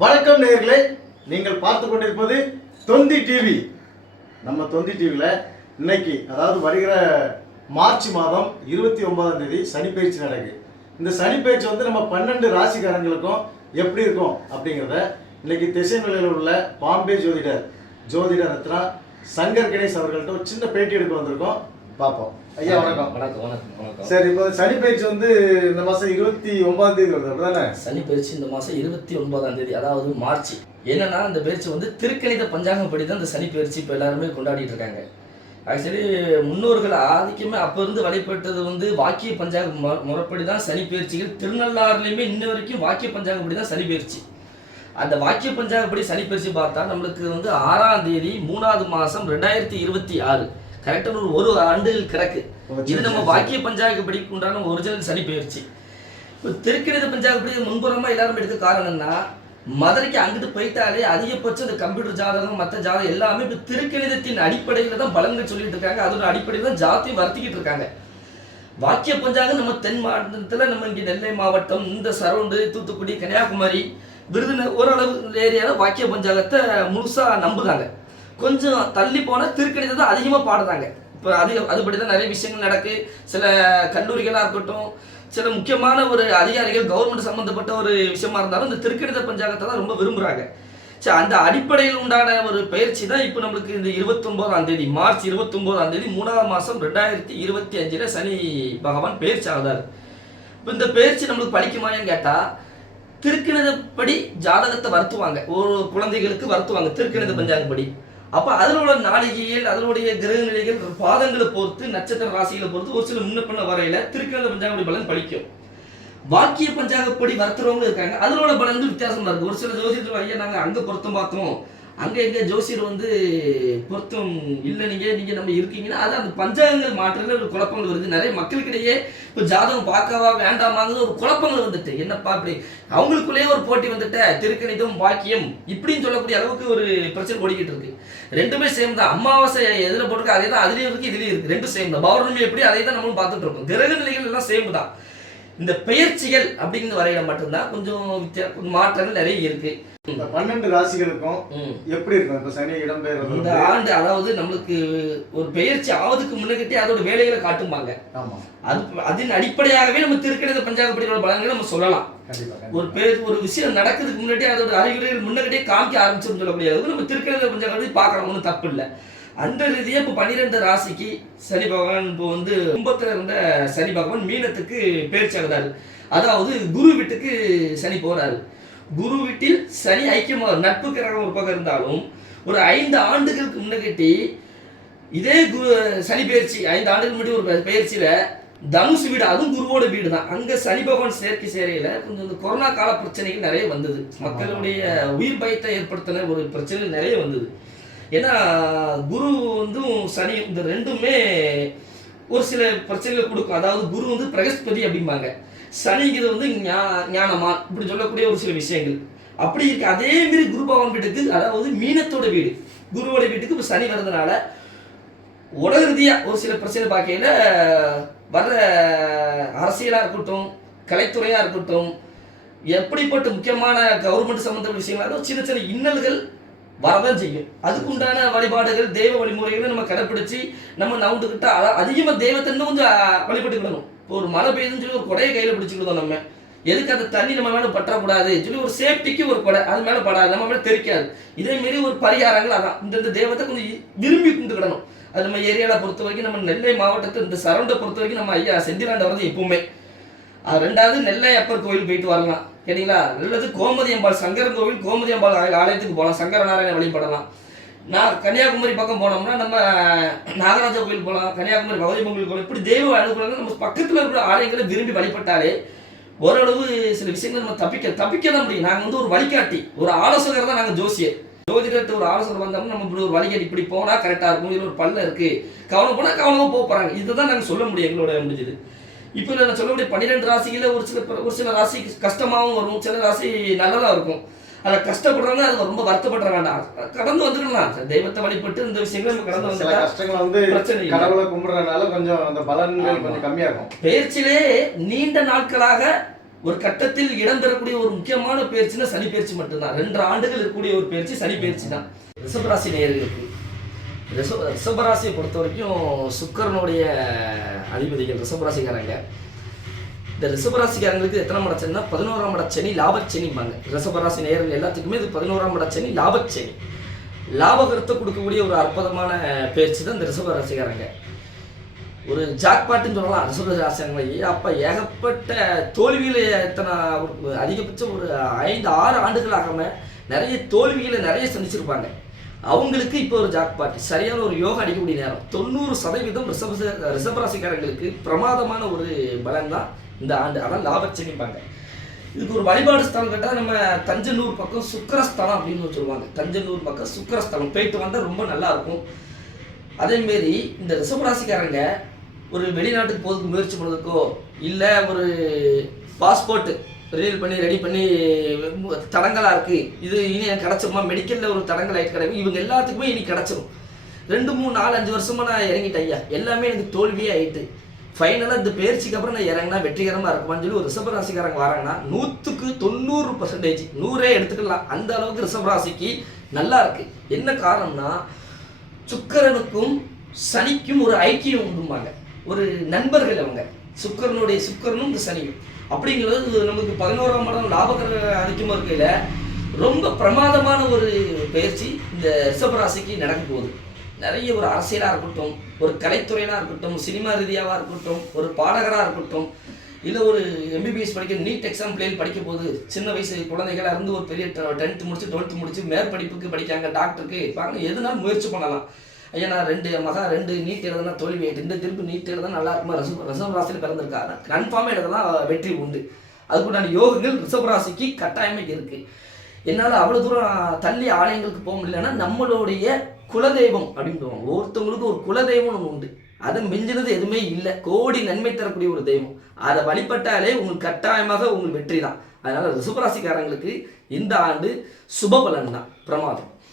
வணக்கம் நேர்களை நீங்கள் பார்த்து கொண்டிருப்பது தொந்தி டிவி நம்ம தொந்தி டிவியில் இன்னைக்கு அதாவது வருகிற மார்ச் மாதம் இருபத்தி ஒன்பதாம் தேதி சனிப்பயிற்சி நடக்கு இந்த சனிப்பயிற்சி வந்து நம்ம பன்னெண்டு ராசிக்காரங்களுக்கும் எப்படி இருக்கும் அப்படிங்கிறத இன்னைக்கு திசை நிலையில் உள்ள பாம்பே ஜோதிடர் ஜோதிடர் ரத்னா சங்கர் கணேஷ் அவர்கள்ட்ட ஒரு சின்ன பேட்டி எடுக்க வந்திருக்கோம். பார்ப்போம். ஐயா வணக்கம். வணக்கம் வணக்கம் வணக்கம். சரி இப்போ சனிப்பயிற்சி வந்து இந்த மாதம் இருபத்தி ஒன்பதாம் தேதி வருது அப்படிதானே? சனி பயிற்சி இந்த மாசம் இருபத்தி ஒன்பதாம் தேதி அதாவது மார்ச். என்னன்னா இந்த பயிற்சி வந்து திருக்கணித பஞ்சாங்கப்படி தான் இந்த சனி பயிற்சி இப்போ எல்லாருமே கொண்டாடிட்டு இருக்காங்க. ஆக்சுவலி முன்னோர்கள் ஆதிக்கமே அப்போ இருந்து வழிபட்டது வந்து வாக்கிய பஞ்சாங்க முறைப்படி தான் சனி பயிற்சிகள். திருநள்ளாறுலையுமே இன்ன வரைக்கும் வாக்கிய பஞ்சாங்கப்படி தான் சனி பயிற்சி. அந்த வாக்கிய பஞ்சாங்கப்படி சனி பயிற்சி பார்த்தா நம்மளுக்கு வந்து ஆறாம் தேதி மூணாவது மாதம் ரெண்டாயிரத்தி இருபத்தி ஆறு. கரெக்டாக ஒரு ஒரு ஆண்டுகள் கிடக்கு. இது நம்ம வாக்கிய பஞ்சாங்கப்படி உண்டான ஒரிஜினல் சனி பயிற்சி. இப்போ திருக்கணித பஞ்சாங்கப்படி முன்புறமா எல்லாரும் எடுக்க காரணம்னா மதுரைக்கு அங்கிட்டு போயிட்டாலே அதிகபட்சம் இந்த கம்ப்யூட்டர் ஜாதகம் மற்ற ஜாதகம் எல்லாமே இப்போ திருக்கணிதத்தின் அடிப்படையில் தான் பலன்கள் சொல்லிட்டு இருக்காங்க. அதோட அடிப்படையில் தான் ஜாத்தியம் வர்த்திக்கிட்டு இருக்காங்க. வாக்கிய பஞ்சாங்கம் நம்ம தென் மாவட்டத்தில் நம்ம இங்கே நெல்லை மாவட்டம் இந்த சரௌண்டு தூத்துக்குடி கன்னியாகுமரி விருதுநகர் ஓரளவு ஏரியாவில் வாக்கிய பஞ்சாங்கத்தை முழுசாக நம்புதாங்க கொஞ்சம் தள்ளி போனால் திருக்கணிதத்தை அதிகமாக பாடுறாங்க. இப்போ அதிக அதுபடி தான் நிறைய விஷயங்கள் நடக்கு. சில கல்லூரிகளாக இருக்கட்டும் சில முக்கியமான ஒரு அதிகாரிகள் கவர்மெண்ட் சம்மந்தப்பட்ட ஒரு விஷயமா இருந்தாலும் இந்த திருக்கணித பஞ்சாங்கத்தை தான் ரொம்ப விரும்புகிறாங்க சரி அந்த அடிப்படையில் உண்டான ஒரு பயிற்சி தான் இப்போ நம்மளுக்கு இந்த இருபத்தொம்போதாம் தேதி மார்ச் இருபத்தொம்போதாம் தேதி மூணாவது மாதம் ரெண்டாயிரத்தி இருபத்தி அஞ்சில் சனி பகவான் பயிற்சி ஆகுதார் இப்போ இந்த பயிற்சி நம்மளுக்கு படிக்குமான்னு கேட்டால் திருக்கணிதப்படி ஜாதகத்தை வருத்துவாங்க. ஒரு குழந்தைகளுக்கு வருத்துவாங்க திருக்கணித பஞ்சாங்கப்படி. அப்போ அதில் உள்ள நாளிகைகள் அதனுடைய கிரக நிலைகள் பாதங்களை பொறுத்து நட்சத்திர ராசிகளை பொறுத்து ஒரு சில முன்ன பண்ண வரையில திருக்கணித பஞ்சாங்கப்படி பலன் படிக்கும் வாக்கிய பஞ்சாங்கப்படி வருத்துறவங்களும் இருக்காங்க. அதனோட பலன்கள் வித்தியாசமா இருக்கு. ஒரு சில ஜோசியத்தில் ஐயா நாங்கள் அங்கே பொருத்தம் பார்த்தோம் அங்கே எங்கே ஜோசியர் வந்து பொருத்தம் இல்லை நீங்கள் நீங்கள் நம்ம இருக்கீங்கன்னா அது அந்த பஞ்சாங்கங்கள் மாற்றங்கள் ஒரு குழப்பங்கள் வருது. நிறைய மக்களுக்கிடையே இப்போ ஜாதகம் பார்க்கவா வேண்டாமாங்கிற ஒரு குழப்பங்கள் வந்துட்டு. என்னப்பா அப்படி அவங்களுக்குள்ளேயே ஒரு போட்டி வந்துட்ட. திருக்கணிதம் வாக்கியம் இப்படின்னு சொல்லக்கூடிய அளவுக்கு ஒரு பிரச்சனை ஓடிக்கிட்டு இருக்கு. ரெண்டுமே சேம் தான். அமாவாசை எதில் போட்டிருக்கு அதே தான் அதுலேயும் இருக்கு இதுலேயும் இருக்கு. ரெண்டும் சேம் தான். பௌர்ணமி எப்படி அதே தான் நம்மளும் பார்த்துட்டு இருக்கோம். கிரக நிலைகள் எல்லாம் சேம் தான். இந்த பெயர்ச்சிகள் அப்படிங்கிற வரையில மட்டும்தான் கொஞ்சம் மாற்றங்கள் நிறைய இருக்கு இந்த பன்னெண்டு ராசிகளுக்கும். எப்படி இருக்கும் இப்ப சனி இடம்பெயர்றது இந்த? ஆண்டு அதாவது நம்மளுக்கு ஒரு பெயர்ச்சி ஆவதுக்கு முன்னகிட்டே அதோட வேலைகளை காட்டும்பாங்க ஆமா அது அதன் அடிப்படையாகவே நம்ம திருக்கணித பஞ்சாங்கப்படியோட பலன்களை நம்ம சொல்லலாம் கண்டிப்பா ஒரு. பேர் ஒரு விஷயம் நடக்கிறதுக்கு முன்னாடி அதோட அறிகுறிகள் முன்னாடியே காமிக்க ஆரம்பிச்சோம்னு அளவுக்கு நம்ம திருக்கணித பஞ்சாங்கப்படி பார்க்கலாம் ஒன்றும் தப்பு இல்லை அந்த ரீதியாக இப்போ பன்னிரெண்டு ராசிக்கு சனி பகவான் இப்போ வந்து கும்பத்தில் இருந்த சனி பகவான் மீனத்துக்கு பேர்ச்சி ஆகுறாரு அதாவது குரு வீட்டுக்கு சனி போறாரு. குரு வீட்டில் சனி ஐக்கியமாக நட்பு கிரகம் ஒரு பக்கம் இருந்தாலும் ஒரு ஐந்து ஆண்டுகளுக்கு முன்னகிட்டி இதே குரு சனி பயிற்சி ஐந்து ஆண்டுக்கு முன்னாடி ஒரு பயிற்சியில தனுஷ் வீடு அதுவும் குருவோட வீடு தான் அங்க சனி பகவான் சேர்க்கை சேரையில கொஞ்சம் இந்த கொரோனா கால பிரச்சனைகள் நிறைய வந்தது. மக்களுடைய உயிர் பயத்தை ஏற்படுத்தின ஒரு பிரச்சனைகள் நிறைய வந்தது. ஏன்னா குரு வந்து சனி இந்த ரெண்டுமே ஒரு சில பிரச்சனைகளை கொடுக்கும். அதாவது குரு வந்து பிரகஸ்பதி அப்படிம்பாங்க. சனிங்கிறது வந்து ஞா- ஞானமா? இப்படி சொல்லக்கூடிய ஒரு சில விஷயங்கள். அப்படி இருக்கு. அதே மாதிரி குரு பகவான் வீட்டுக்கு அதாவது மீனத்தோட வீடு. குருவோட வீட்டுக்கு இப்போ சனி வர்றதுனால உலக ஒரு சில பிரச்சனை பார்க்கையில வர்ற அரசியலா இருக்கட்டும் கலைத்துறையா இருக்கட்டும் எப்படிப்பட்ட முக்கியமான கவர்மெண்ட் சம்மந்தப்பட்ட விஷயங்களா சின்ன சின்ன இன்னல்கள் வரதான் செய்யும். அதுக்குண்டான வழிபாடுகள் தெய்வ வழிமுறைகளை நம்ம கடைப்பிடிச்சு நம்ம நவுண்டுக்கிட்ட அதிகமாக அதிகமா தெய்வத்தை இன்னும் கொஞ்சம் வழிபட்டுக்கிடணும். இப்போ ஒரு மழை பெய்யுதுன்னு சொல்லி ஒரு கொடையை கையில் பிடிச்சிக்கிட்டோம் நம்ம. எதுக்கு அந்த தண்ணி நம்ம மேலே பற்றக்கூடாது சொல்லி ஒரு சேஃப்டிக்கு ஒரு கொடை அது மேலே படாது நம்ம மேலே தெரிக்காது. இதே மாரி ஒரு பரிகாரங்கள் அதான். இந்த தெய்வத்தை கொஞ்சம் விரும்பி கும்பிட்டுக்கிடணும். அது நம்ம ஏரியாவில் பொறுத்த வரைக்கும் நம்ம நெல்லை மாவட்டத்தை இந்த சரௌண்டை பொறுத்த வரைக்கும் நம்ம ஐயா செந்திலாண்ட வரது எப்பவுமே. அது ரெண்டாவது நெல்லை அப்பர் கோயில் போயிட்டு வரலாம். கேட்டீங்களா? நல்லது கோமதி அம்பாள் சங்கரன் கோவில் கோமதி அம்பாள் ஆலய- ஆலயத்துக்கு போகலாம் சங்கர நாராயண வழிபடலாம். நான் கன்னியாகுமரி பக்கம் போனோம்னா நம்ம நாகராஜா கோயில் போகலாம் கன்னியாகுமரி பகவதி கோயில் போகலாம் இப்படி தெய்வ அனுகூலங்கள் நம்ம பக்கத்தில் இருக்கிற ஆலயங்களை விரும்பி வழிபட்டாலே ஓரளவு சில விஷயங்கள் நம்ம தப்பிக்க தப்பிக்க தான் முடியும். நாங்கள் வந்து ஒரு வழிகாட்டி ஒரு ஆலோசகர் தான் நாங்கள் ஜோசியர். ஜோதிடத்தை ஒரு ஆலோசனை வந்தோம்னா நம்ம இப்படி ஒரு வழிகாட்டி இப்படி போனால் கரெக்டாக இருக்கும். இதுல ஒரு பல்ல இருக்குது கவனம் போனால் கவனமாக போக போகிறாங்க இதுதான் நாங்கள் சொல்ல முடியும் எங்களோட முடிஞ்சது. இப்போ நான் சொல்லக்கூடிய பன்னிரெண்டு ராசிகளில் ஒரு சில ஒரு சில ராசி கஷ்டமாகவும் வரும். சில ராசி நல்லதாக இருக்கும். அதில் கஷ்டப்படுறவங்க அது ரொம்ப வருத்தப்படுற வேண்டாம். கடந்து வந்துக்கலாம் தெய்வத்தை வழிபட்டு இந்த விஷயங்களை நம்ம கடந்து சில கஷ்டங்களை வந்து பிரச்சனை. கடவுளை கும்பிடுறதுனால கொஞ்சம் அந்த பலன்கள். கொஞ்சம் கம்மியா இருக்கும் பயிற்சியிலே நீண்ட நாட்களாக ஒரு கட்டத்தில் இடம்பெறக்கூடிய ஒரு முக்கியமான பயிற்சினா சனி பயிற்சி மட்டும்தான். ரெண்டு ஆண்டுகள் இருக்கக்கூடிய ஒரு பயிற்சி சனி பயிற்சி தான் ரிஷபராசி நேயர்களுக்கு. ரிஷப ரிஷபராசியை பொறுத்த வரைக்கும் சுக்கரனுடைய அதிபதிகள் ரிஷபராசிக்காரங்க. இந்த ரிஷபராசிக்காரங்களுக்கு எத்தனை மட சனினா பதினோராம் மட சனி லாபச்சனிம்பாங்க ரிஷபராசி நேரம் எல்லாத்துக்குமே இது பதினோராம் மட சனி லாபச்சனி. லாபகரத்தை கொடுக்கக்கூடிய ஒரு அற்புதமான பயிற்சி தான் இந்த ரிஷபராசிக்காரங்க. ஒரு ஜாக்பாட்டுன்னு சொல்லலாம் ரிஷபராசிங்களை அப்போ ஏகப்பட்ட தோல்வியில் எத்தனை அதிகபட்சம் ஒரு ஐந்து ஆறு ஆண்டுகளாகாம நிறைய தோல்விகளை நிறைய சந்திச்சிருப்பாங்க. அவங்களுக்கு இப்போ ஒரு ஜாக்பாட் சரியான ஒரு யோகா அடிக்கக்கூடிய நேரம். தொண்ணூறு சதவீதம் ரிஷப ரிஷபராசிக்காரங்களுக்கு பிரமாதமான ஒரு பலன் தான் இந்த ஆண்டு. அதான் லாபச்சனிப்பாங்க. இதுக்கு ஒரு வழிபாடு ஸ்தலம் கேட்டால் நம்ம தஞ்சனூர் பக்கம் சுக்கரஸ்தலம் அப்படின்னு சொல்லுவாங்க. தஞ்சனூர் பக்கம் சுக்கரஸ்தலம். போயிட்டு வந்தால் ரொம்ப நல்லா இருக்கும். அதேமாரி இந்த ரிஷபராசிக்காரங்க ஒரு வெளிநாட்டுக்கு போகிறதுக்கு முயற்சி பண்ணுறதுக்கோ இல்லை ஒரு பாஸ்போர்ட்டு ரினியூல் பண்ணி ரெடி பண்ணி தடங்கலாக இருக்குது இது இனி எனக்கு கிடச்சிருமா? மெடிக்கலில் ஒரு தடங்கள் ஆகிட்டு கிடையாது இவங்க எல்லாத்துக்குமே இனி கிடச்சிரும். ரெண்டு மூணு நாலு அஞ்சு வருஷமாக நான் இறங்கிட்டேன் ஐயா. எல்லாமே எனக்கு தோல்வியே ஆயிட்டு. ஃபைனலாக இந்த பயிற்சிக்கு அப்புறம் நான் இறங்கினா வெற்றிகரமாக இருக்குமான்னு சொல்லி ஒரு ரிஷபராசிக்காரங்க வராங்கன்னா நூற்றுக்கு தொண்ணூறு பர்சன்டேஜ் நூறே எடுத்துக்கலாம். அந்த அளவுக்கு ரிஷபராசிக்கு நல்லா இருக்கு. என்ன காரணம்னா சுக்கரனுக்கும் சனிக்கும் ஒரு ஐக்கியம் உண்டுமாங்க ஒரு நண்பர்கள் அவங்க. சுக்கரனுடைய சுக்கரனும் இந்த சனியும். அப்படிங்கிறது நமக்கு பதினோராம் இடம் லாபகர அதிகமாக இருக்கையில் ரொம்ப பிரமாதமான ஒரு பயிற்சி இந்த ரிஷபராசிக்கு நடக்க போகுது. நிறைய ஒரு அரசியலாக இருக்கட்டும் ஒரு கலைத்துறையிலாக இருக்கட்டும் சினிமா ரீதியாக இருக்கட்டும் ஒரு பாடகராக இருக்கட்டும் இல்லை ஒரு எம்பிபிஎஸ் படிக்க நீட் எக்ஸாம் பிள்ளைகள் படிக்க போது சின்ன வயசு குழந்தைகளாக இருந்து ஒரு பெரிய டென்த்து முடிச்சு டுவெல்த்து முடிச்சு மேற்படிப்புக்கு படிக்காங்க டாக்டருக்கு வாங்க எதுனாலும் முயற்சி பண்ணலாம். ஐயா நான் ரெண்டு மகா ரெண்டு நீட் எழுதுனா தோல்வி ரெண்டு திருப்பி நீட் எழுதுனா நல்லா இருக்குமா? ரிசர்வ் ரிசர்வ் ராசியில் பிறந்திருக்காரு. கன்ஃபார்மாக எழுதுனா வெற்றி உண்டு. அதுக்குண்டான யோகங்கள் ரிசர்வ் ராசிக்கு கட்டாயமே இருக்கு. என்னால் அவ்வளோ தூரம் தள்ளி ஆலயங்களுக்கு போக முடியலன்னா நம்மளுடைய குலதெய்வம் அப்படின்ட்டுவோம் ஒவ்வொருத்தவங்களுக்கும் ஒரு குலதெய்வம் ஒன்று உண்டு. அதை மிஞ்சினது எதுவுமே இல்லை. கோடி நன்மை தரக்கூடிய ஒரு தெய்வம். அதை வழிபட்டாலே உங்களுக்கு கட்டாயமாக உங்களுக்கு வெற்றி தான் அதனால ரிசுபராசிக்காரங்களுக்கு இந்த ஆண்டு சுப பலன் தான் பிரமாதம்.